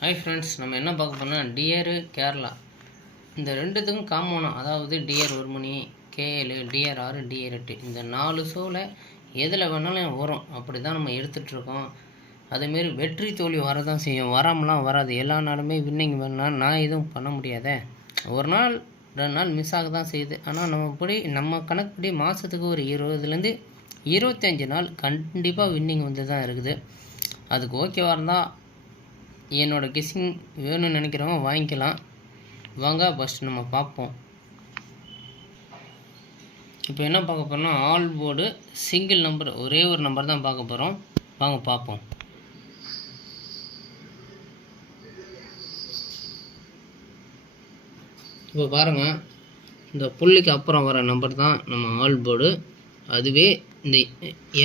Hi friends, நம்ம என்ன பார்க்க போனால் டியரு கேரளா இந்த ரெண்டுத்துக்கும் காமனாக, அதாவது டியர் 1 மணி, கேஎல், டிஆர் 6, டிஆர் 8 இந்த 4 ஷோவில் எதில் வேணாலும் வரும். அப்படி தான் நம்ம எடுத்துகிட்ருக்கோம். அதேமாரி வெற்றி தோல்வி வரதான் செய்யும், வராமலாம் வராது. எல்லா நாளுமே வின்னிங் வேணால் நான் எதுவும் பண்ண முடியாத. ஒரு நாள் 2 நாள் மிஸ் ஆக தான் செய்யுது. ஆனால் நம்ம கணக்குப்படி மாதத்துக்கு ஒரு 20லேருந்து 25 நாள் கண்டிப்பாக வின்னிங் வந்து தான் இருக்குது. அதுக்கு ஓகேவாக இருந்தால் என்னோடய கெஸ்ஸிங் வேணும்னு நினைக்கிறவங்க வாங்கிக்கலாம். வாங்க ஃபஸ்ட்டு நம்ம பார்ப்போம். இப்போ என்ன பார்க்க போகிறோம்னா, ஆல் போர்டு சிங்கிள் நம்பர், ஒரே ஒரு நம்பர் தான் பார்க்க போகிறோம். வாங்க பார்ப்போம். இப்போ பாருங்கள், இந்த புள்ளிக்கு அப்புறம் வர நம்பர் தான் நம்ம ஆல் போர்டு. அதுவே இந்த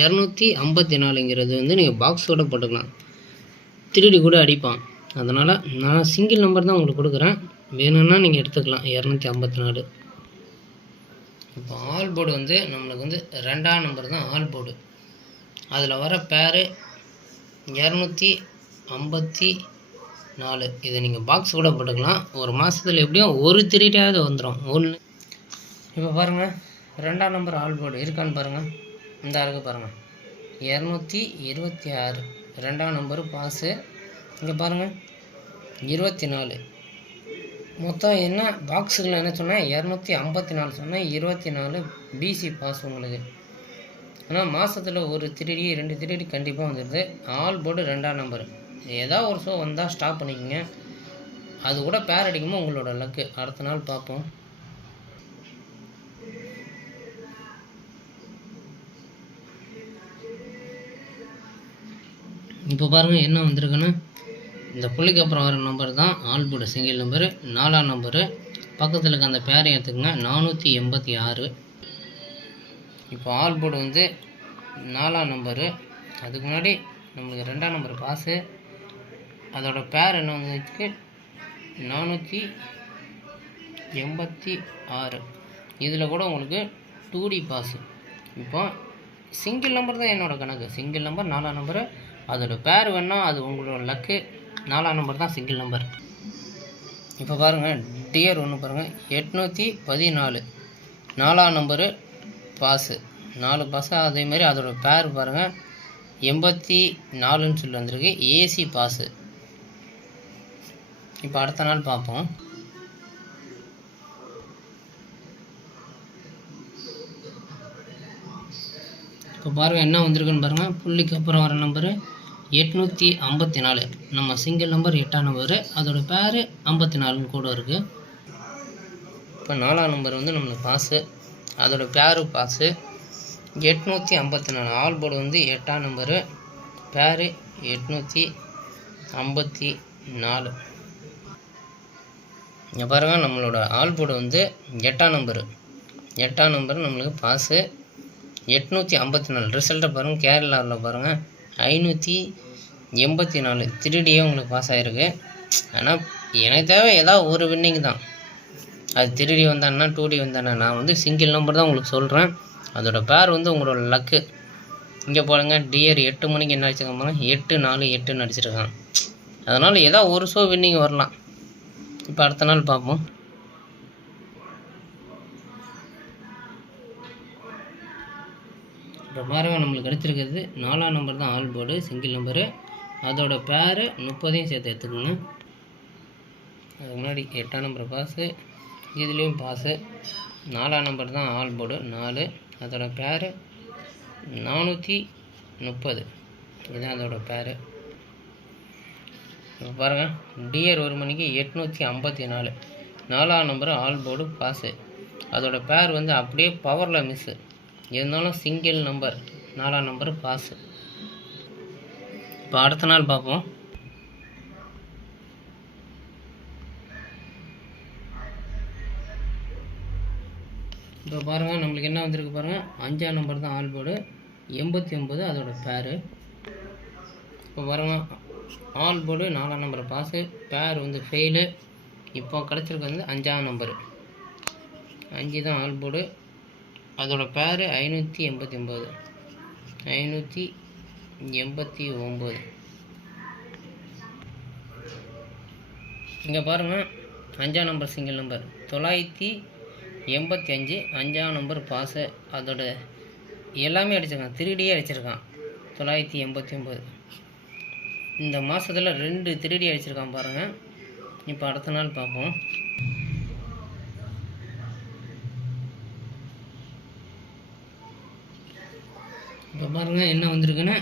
254ங்கிறது வந்து நீங்கள் பாக்ஸோடு போட்டுக்கலாம், திருடி கூட அடிப்பான். அதனால் நான் சிங்கிள் நம்பர் தான் உங்களுக்கு கொடுக்குறேன், வேணும்னா நீங்கள் எடுத்துக்கலாம். 254. இப்போ ஆல் போர்டு வந்து நம்மளுக்கு வந்து 2ஆம் நம்பர் தான் ஆல் போர்டு. அதில் வர பேரு 254. இதை நீங்கள் பாக்ஸ் கூட போட்டுக்கலாம். ஒரு மாதத்தில் எப்படியும் ஒரு திருடியாவது வந்துடும். ஒன்று இப்போ பாருங்கள், 2ஆம் நம்பர் ஆல் போர்டு இருக்கான்னு பாருங்கள். இந்த அளவுக்கு பாருங்கள், 226 2ஆம் நம்பரு பாஸு. இங்கே பாருங்கள் 24. மொத்தம் என்ன பாக்ஸுகள் என்ன சொன்னால் 254 சொன்னால் 24 பிசி பாஸ் உங்களுக்கு. ஆனால் மாதத்தில் ஒரு திருடி 2 திருடி கண்டிப்பாக வந்துடுது. ஆல் போர்டு 2ஆம் நம்பர். ஏதாவது ஒரு ஷோ வந்தால் ஸ்டாப் பண்ணிக்கோங்க. அது கூட பேர் அடிக்கும்போது உங்களோட லக்கு. அடுத்த நாள் பார்ப்போம். இப்போ பாருங்கள் என்ன வந்திருக்குன்னு. இந்த புள்ளிக்கு அப்புறம் வர நம்பர் தான் ஆல் போர்டு சிங்கிள் நம்பரு. 4ஆம் நம்பரு பக்கத்தில் இருக்க அந்த பேரை எடுத்துக்கங்க, 486. இப்போ ஆல் போர்டு வந்து 4ஆம் நம்பரு. அதுக்கு முன்னாடி நம்மளுக்கு 2ஆம் நம்பர் பாஸு. அதோட பேர் என்ன வந்துருக்கு, 486. இதில் கூட உங்களுக்கு 2D பாஸு. இப்போ சிங்கிள் நம்பர் தான் என்னோடய கணக்கு. சிங்கிள் நம்பர் 4ஆம் நம்பரு. அதோட பேர் வேணால் அது உங்களோட லக்கு. 4ஆம் நம்பர் தான் சிங்கிள் நம்பர். இப்போ பாருங்கள், டியர் 1 பாருங்கள், 814 4ஆம் நம்பரு பாஸு. 4 பாஸு. அதேமாதிரி அதோட பேர் பாருங்கள் 84ன்னு சொல்லி வந்திருக்கு, ஏசி பாஸு. இப்போ அடுத்த நாள் பார்ப்போம். இப்போ பாருங்கள் என்ன வந்திருக்குன்னு பாருங்கள். புள்ளிக்கு அப்புறம் வர நம்பரு 854. நம்ம சிங்கிள் நம்பர் 8ஆம் நம்பரு. அதோட பேர் 54ன்னு கூட இருக்குது. இப்போ 4ஆம் நம்பர் வந்து நம்மளுக்கு பாஸு. அதோட பேரு பாஸு. 854 ஆல் போர்டு வந்து 8ஆம் நம்பரு. பேரு 854. இங்கே பாருங்கள், நம்மளோட ஆல் போர்டு வந்து 8ஆம் நம்பரு. 8ஆம் நம்பர் நம்மளுக்கு பாஸு. 854 ரிசல்ட்டை பாருங்கள். கேரளாவில் பாருங்கள் 584 3Dயே உங்களுக்கு பாஸ் ஆகிருக்கு. ஆனால் எனக்கு தேவை ஏதாவது ஒரு வின்னிங் தான். அது 3D வந்தான்னா 2D வந்தானே, நான் வந்து சிங்கிள் நம்பர் தான் உங்களுக்கு சொல்கிறேன். அதோட பேர் வந்து உங்களோட லக்கு. இங்கே போடுங்க, டியர் 8 மணிக்கு என்ன அடிச்சிருக்காங்க, 848ன்னு அடிச்சிருக்கான். அதனால் ஏதாவது ஒரு ஷோ வின்னிங் வரலாம். இப்போ அடுத்த நாள் பார்ப்போம். இப்போ பாருங்கள், நம்மளுக்கு கிடச்சிருக்கிறது 4ஆம் நம்பர் தான் ஆல் போர்டு சிங்கிள் நம்பரு. அதோட பேர் 30 சேர்த்து எடுத்துக்கோங்க. அதுக்கு முன்னாடி 8ஆம் நம்பர் பாஸு. இதுலேயும் பாஸு. 4ஆம் நம்பர் தான் ஆல் போர்டு 4. அதோட பேர் 430. இதுதான் அதோட பேர். இப்போ பாருங்கள், டியர் 1 மணிக்கு 854 4ஆம் நம்பர் ஆல் போர்டு பாஸு. அதோட பேர் வந்து அப்படியே பவரில் மிஸ்ஸு. இருந்தாலும் சிங்கிள் நம்பர் 4ஆம் நம்பர் பாஸு. இப்போ அடுத்த நாள் பார்ப்போம். இப்போ பாருங்கள், நம்மளுக்கு என்ன வந்திருக்கு பாருங்கள். 5ஆம் நம்பர் தான் ஆல் போர்டு. 89 அதோட பேரு. இப்போ பாருங்கள், ஆல் போர்டு 4ஆம் நம்பர் பாஸு. பேர் வந்து ஃபெயிலு. இப்போ கிடச்சிருக்கு வந்து 5ஆம் நம்பரு. 5 தான் ஆல் போர்டு. அதோட பேர் 589. 589. இங்கே பாருங்கள், 5ஆம் நம்பர் சிங்கிள் நம்பர் 985, 5ஆம் நம்பர் பாஸு. அதோட எல்லாமே அடிச்சிருக்கான், 3D அடிச்சிருக்கான். 989 இந்த மாதத்தில் 2 3D அடிச்சிருக்கான் பாருங்கள். இப்போ அடுத்த நாள் பார்ப்போம். இப்போ பாருங்கள் என்ன வந்திருக்குன்னு.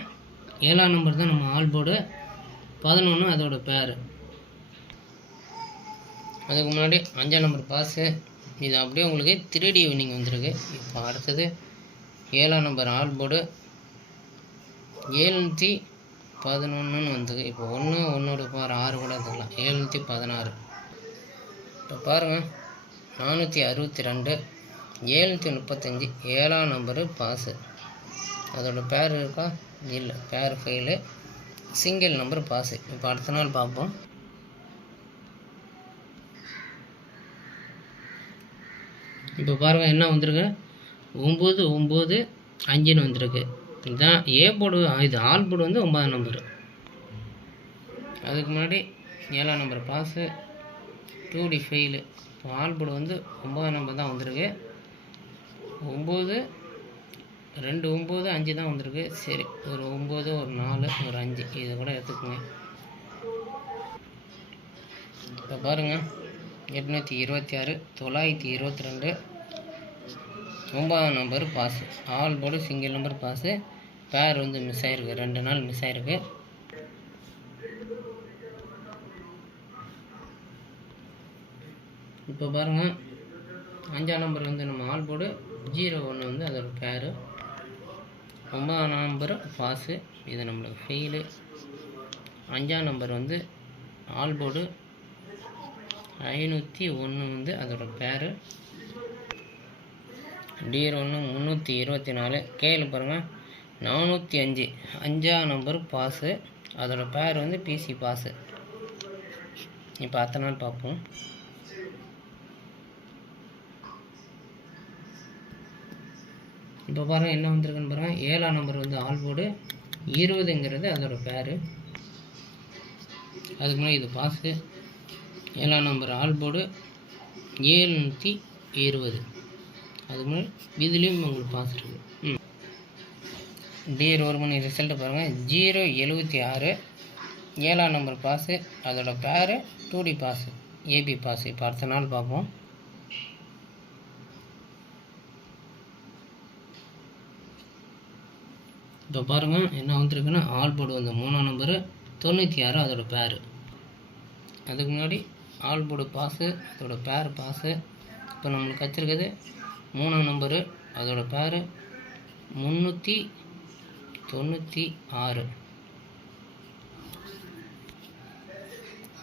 7ஆம் நம்பர் தான் நம்ம ஆல் போர்டு, 11 அதோட பேர். அதுக்கு முன்னாடி 5ஆம் நம்பர் பாஸு. இது அப்படியே உங்களுக்கு 3D வின்னிங் வந்திருக்கு. இப்போ அடுத்தது 7ஆம் நம்பர் ஆல் போர்டு 711 வந்தது. இப்போ 1 பார் 6 கூட எடுத்துக்கலாம், 716. இப்போ பாருங்கள் 462, 735, 7ஆம் நம்பரு பாஸு. அதோட பேர் இருக்கா? இல்லை, பேர் ஃபெயிலு, சிங்கிள் நம்பர் பாஸு. இப்போ அடுத்த நாள் பார்ப்போம். இப்போ பாருங்கள் என்ன வந்திருக்கு, 995 வந்திருக்கு. இதுதான் ஏ போர்டு. இது ஆல் போர்டு வந்து 9ஆம் நம்பரு. அதுக்கு முன்னாடி 7ஆம் நம்பர் பாஸு, 2D ஃபெயிலு. இப்போ ஆல் போர்டு வந்து 9ஆம் நம்பர் தான் வந்திருக்கு. 9, 2, 9, 5 தான் வந்திருக்கு. சரி, ஒரு 9, ஒரு 4, ஒரு 5 இதை கூட எடுத்துக்கோங்க. இப்போ பாருங்கள் 826, 922, 9ஆம் number pass. All board single number pass. பேர் வந்து மிஸ் ஆகிருக்கு, 2 நாள் மிஸ் ஆகிருக்கு. இப்போ பாருங்கள் 5ஆம் நம்பர் வந்து நம்ம ஆல் போர்டு 01 வந்து அதோட பேர். 9ஆம் நம்பர் பாஸு, இது நம்மளுக்கு ஃபெயிலு. 5ஆம் நம்பர் வந்து ஆல் போர்டு 501 வந்து அதோட பேர். D1 324, கேளு பாருங்கள் 405, 5ஆம் நம்பர் பாஸு. அதோட பேர் வந்து பிசி பாஸு. இப்போ அடுத்த நாள் பார்ப்போம். இப்போ பாருங்கள் என்ன வந்திருக்குன்னு பாருங்கள். 7ஆம் நம்பர் வந்து ஆல் போர்டு 20ங்கிறது அதோட பேர். அதுக்கு முன்னாடி இது பாஸு. 7ஆம் நம்பர் ஆல் போர்டு 720. அதுக்கு முன்னாடி இதுலேயும் உங்களுக்கு பாஸ் இருக்குது. டிஆர் 1 மணி ரிசல்ட்டு பாருங்கள் 076, 7ஆம் நம்பர் பாஸு. அதோட பேர் 2D பாஸு, ஏபி பாஸு. இப்போ அடுத்த நாள் பார்ப்போம். இப்போ பாருங்கள் என்ன வந்துருக்குன்னா, ஆல் போர்டு வந்து 3ஆம் நம்பரு 96 அதோட பேர். அதுக்கு முன்னாடி ஆல் போர்டு பாஸு, அதோட பேர் பாஸு. இப்போ நம்மளுக்கு வச்சுருக்குது 3ஆம் நம்பரு, அதோட பேர் 396.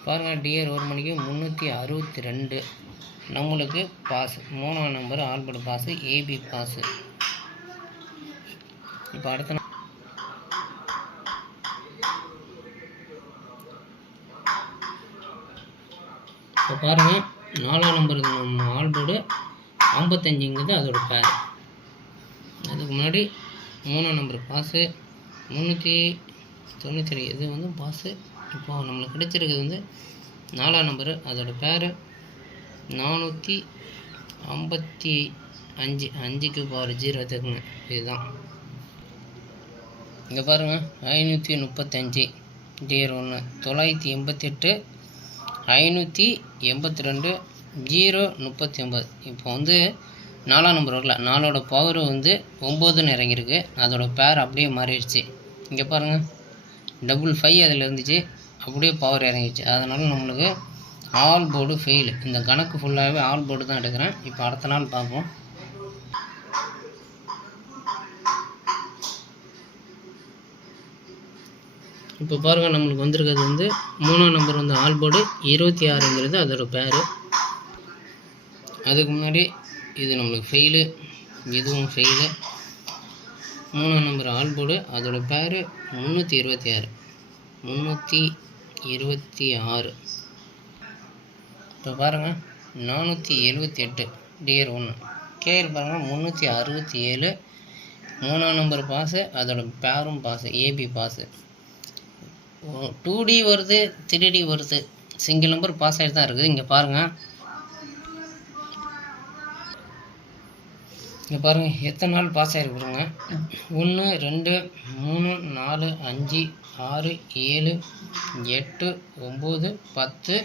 பாருங்கள் டிஆர் 1 மணிக்கு 362 நம்மளுக்கு பாஸ். 3ஆம் number all board pass, AB pass. இப்போ அடுத்த இப்போ பாருங்கள் 4ஆம் நம்பர் நம்ம ஆல் போர்டு 55ங்கிறது அதோட பேர். அதுக்கு முன்னாடி 3ஆம் நம்பர் பாஸு 392 இது வந்து பாஸு. இப்போ நம்மளுக்கு கிடைச்சிருக்கிறது வந்து 4ஆம் நம்பரு, அதோட பேர் 455, 5க்கு பவர் 0 எடுத்துக்கோங்க. இதுதான். இங்கே பாருங்கள் 535, டிஆர் 1 988, 582, 039. இப்போ வந்து 4ஆம் நம்பர் வரல, 4ஓட பவர் வந்து 9ன்னு இறங்கியிருக்கு. அதோட பேர் அப்படியே மாறிடுச்சு. இங்கே பாருங்கள் 555 அதில் இருந்துச்சு, அப்படியே பவர் இறங்கிடுச்சு. அதனால் நம்மளுக்கு ஆல் போர்டு ஃபெயில். இந்த கணக்கு ஃபுல்லாகவே ஆல் போர்டு தான் எடுக்கிறேன். இப்போ அடுத்த நாள் பார்ப்போம். இப்போ பாருங்கள் நம்மளுக்கு வந்திருக்கிறது வந்து 3ஆம் நம்பர் வந்து ஆல் போர்டு 26ங்கிறது அதோட பேர். அதுக்கு முன்னாடி இது நம்மளுக்கு ஃபெயிலு, இதுவும் ஃபெயிலு. 3ஆம் நம்பர் ஆல் போர்டு, அதோட பேர் 326. 326. இப்போ பாருங்கள் 478, டிஆர் 1 கேஎல் பாருங்கள் 367. 3ஆம் நம்பர் பாஸு, அதோட பேரும் பாஸு, ஏபி பாஸு. 2D வருது, 3D வருது. சிங்கிள் நம்பர் பாஸ் ஆகிட்டு தான் இருக்குது. இங்கே பாருங்கள், இங்கே பாருங்கள் எத்தனை நாள் பாஸ் ஆகிருக்குறோங்க. 1 2 3 4 5 6 7 8 9 10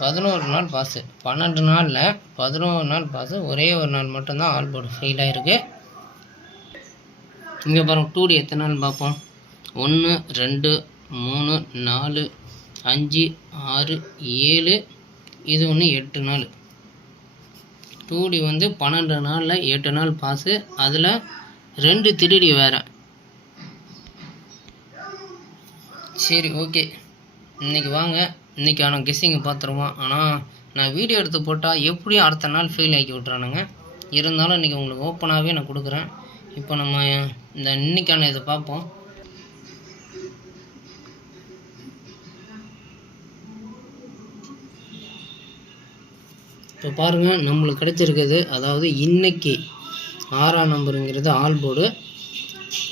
11 நாள் பாஸு. 12 நாளில் 11 நாள் பாஸு. ஒரே ஒரு நாள் மட்டும்தான் ஆல் போர்டு ஃபெயில் ஆகிருக்கு. இங்கே பாருங்கள் 2D எத்தனை நாள் பார்ப்போம். 1 2 3 4 5 6 7, இது ஒன்று 8 நாள். 2D வந்து 12 நாளில் 8 நாள் பாஸு. அதில் 2 3D வேறு. சரி, ஓகே, இன்றைக்கி வாங்க, இன்றைக்கான கெஸ்ஸிங்கை பார்த்துருவோம். ஆனால் நான் வீடியோ எடுத்து போட்டால் எப்படியும் அடுத்த நாள் ஃபெயில் ஆக்கி விட்றானுங்க. இருந்தாலும் இன்றைக்கி உங்களுக்கு ஓப்பனாகவே நான் கொடுக்குறேன். இப்போ நம்ம இந்த இன்னைக்கான இதை பார்ப்போம். இப்போ பாருங்கள், நம்மளுக்கு கிடைச்சிருக்குது, அதாவது இன்னைக்கு 6ஆம் நம்பருங்கிறது ஆல் போர்டு,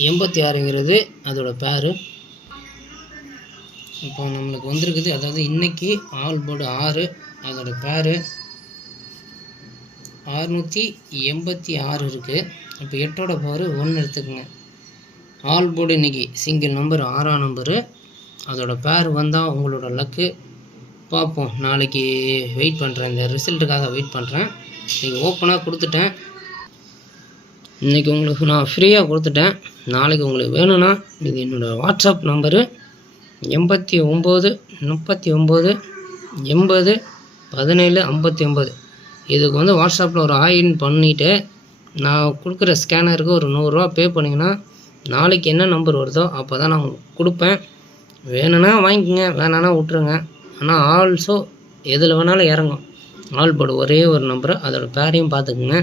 86ங்கிறது அதோட பேரு. இப்போ நம்மளுக்கு வந்திருக்குது, அதாவது இன்னைக்கு ஆல் போர்டு 6, அதோட பேரு 686 இருக்குது. இப்போ 8ஓட பவர் 1 எடுத்துக்கோங்க. ஆல் போர்டு இன்றைக்கி சிங்கிள் நம்பர் 6ஆம் நம்பரு, அதோட பேர் வந்தால் உங்களோட லக்கு. பார்ப்போம், நாளைக்கு வெயிட் பண்ணுறேன், இந்த ரிசல்ட்டுக்காக வெயிட் பண்ணுறேன். இன்றைக்கி ஓப்பனாக கொடுத்துட்டேன். இன்றைக்கி உங்களுக்கு நான் ஃப்ரீயாக கொடுத்துட்டேன். நாளைக்கு உங்களுக்கு வேணும்னா இது என்னோடய வாட்ஸ்அப் நம்பரு 89 39 80 17 59. இதுக்கு வந்து வாட்ஸ்அப்பில் ஒரு ஆயின் பண்ணிவிட்டு நான் கொடுக்குற ஸ்கேனருக்கு ஒரு 100 ரூபா பே பண்ணிங்கன்னா நாளைக்கு என்ன நம்பர் வருதோ அப்போ தான் நான் கொடுப்பேன். வேணும்னா வாங்கிக்கோங்க, வேணான்னா விட்ருங்க. ஆனால் ஆல்சோ எதில் வேணாலும் இறங்கும். ஆல் போர்டு ஒரே ஒரு நம்பரு, அதோடய பேரையும் பார்த்துக்குங்க.